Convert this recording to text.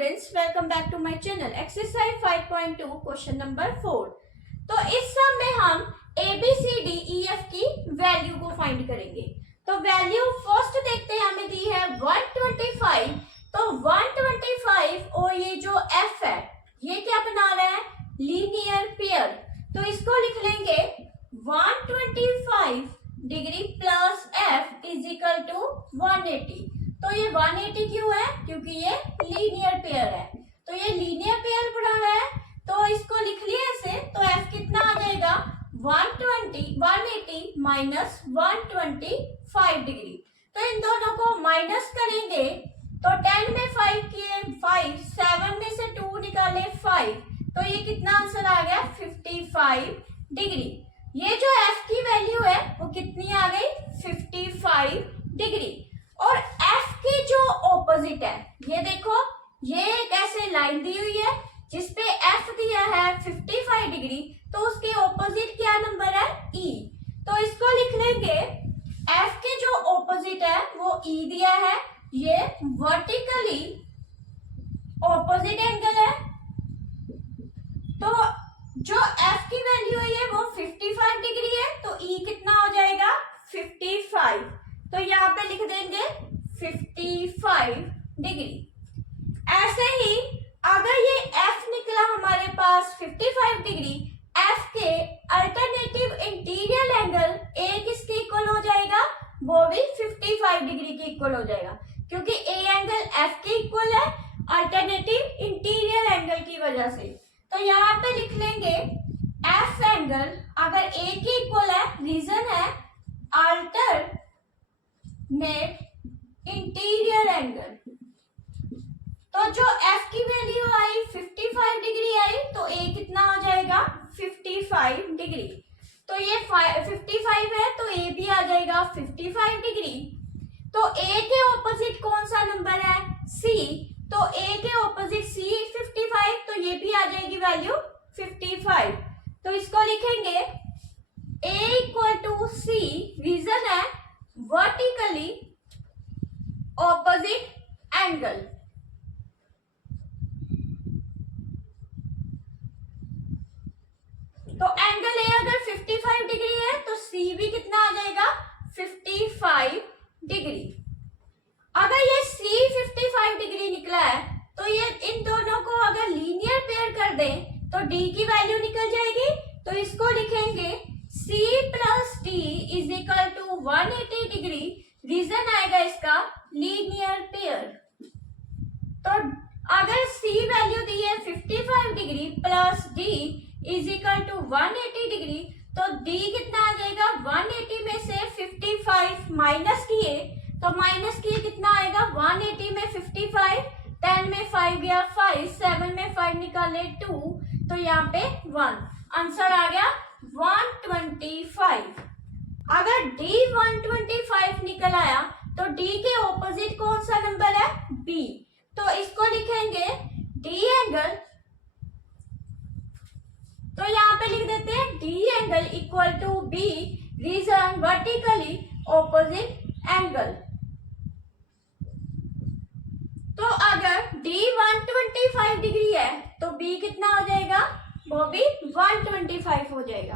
Students, welcome back to my channel. Exercise 5.2 question number 4। तो इस sum में हम A B C D E F की value को फाइंड करेंगे। तो वैल्यू फर्स्ट देखते हैं, हमें दी है 125। तो 125 और ये जो एफ है ये क्या बना रहा है, लीनियर पेयर। तो इसको लिख लेंगे 125 degree plus F is equal to 180। तो ये 180 क्यों है, क्योंकि ये लीनियर पेयर है। तो ये लीनियर पेयर बना रहा है, तो इसको लिख लिया ऐसे। तो एफ कितना आ जाएगा, 180 माइनस 125 डिग्री। तो इन दोनों को माइनस करेंगे तो 10 में 5 किए 5, 7 में से 2 निकाले 5, तो ये कितना आंसर आ गया 55 डिग्री। ये जो एफ की वैल्यू है वो कितनी आ गई, 55 डिग्री। और एफ की जो ऑपोजिट है, ये देखो, ये एक ऐसे लाइन दी हुई है जिसपे एफ दिया है 55 डिग्री, तो उसके ऑपोजिट क्या नंबर है, ई। तो इसको लिख लेंगे, एफ के जो ऑपोजिट है वो ई दिया है, ये वर्टिकली ऑपोजिट एंगल है। तो जो एफ की वैल्यू है ये वो 55 डिग्री है, तो ई कितना हो जाएगा 55। तो यहाँ पे लिख देंगे 55 डिग्री। ऐसे ही अगर ये एफ निकला हमारे पास 55 डिग्री, एफ के अल्टरनेटिव इंटीरियर एंगल ए किसके इक्वल हो जाएगा, वो भी 55 डिग्री के इक्वल हो जाएगा, क्योंकि ए एंगल एफ के इक्वल है अल्टरनेटिव इंटीरियर एंगल की वजह से। तो यहाँ पे लिख लेंगे एफ एंगल अगर ए के इक्वल है, रीजन है अल्टर नेट इंटीरियर एंगल। तो जो एफ की वैल्यू आई 55 डिग्री आई, तो ए कितना हो जाएगा 55 डिग्री। तो ये 55 है, तो ए भी आ जाएगा 55 डिग्री। तो ए के ऑपोजिट कौन सा नंबर है, सी। तो ए के ऑपोजिट सी 55, तो ये भी आ जाएगी वैल्यू 55। तो इसको लिखेंगे ए इक्वल टू सी, रीजन है वर्टिकली ऑपोजिट एंगल। तो एंगल ए अगर 55 डिग्री है तो सी भी कितना आ जाएगा 55 डिग्री। अगर ये सी 55 डिग्री निकला है, तो ये इन दोनों को अगर लीनियर पेयर कर दें तो डी की वैल्यू निकल जाएगी। तो इसको लिखेंगे C plus D is equal to 180 degree, reason आएगा इसका लीनियर पेयर। तो अगर C वैल्यू दी है 55 degree plus D is equal to 180 degree, तो D कितना आ जाएगा, 180 में से 55 माइनस किए, तो माइनस किए कितना आएगा 180 में 55, 10 में 5 गया 5, 7 में 5 निकाले 2, तो यहाँ पे 1, आंसर आ गया 125। अगर D 125 निकल आया तो D के ऑपोजिट कौन सा नंबर है, B। तो इसको लिखेंगे D एंगल, तो यहाँ पे लिख देते हैं D angle equal to B, reason vertically opposite angle. तो अगर D 125 डिग्री है तो B कितना हो जाएगा, वो भी 125 हो जाएगा।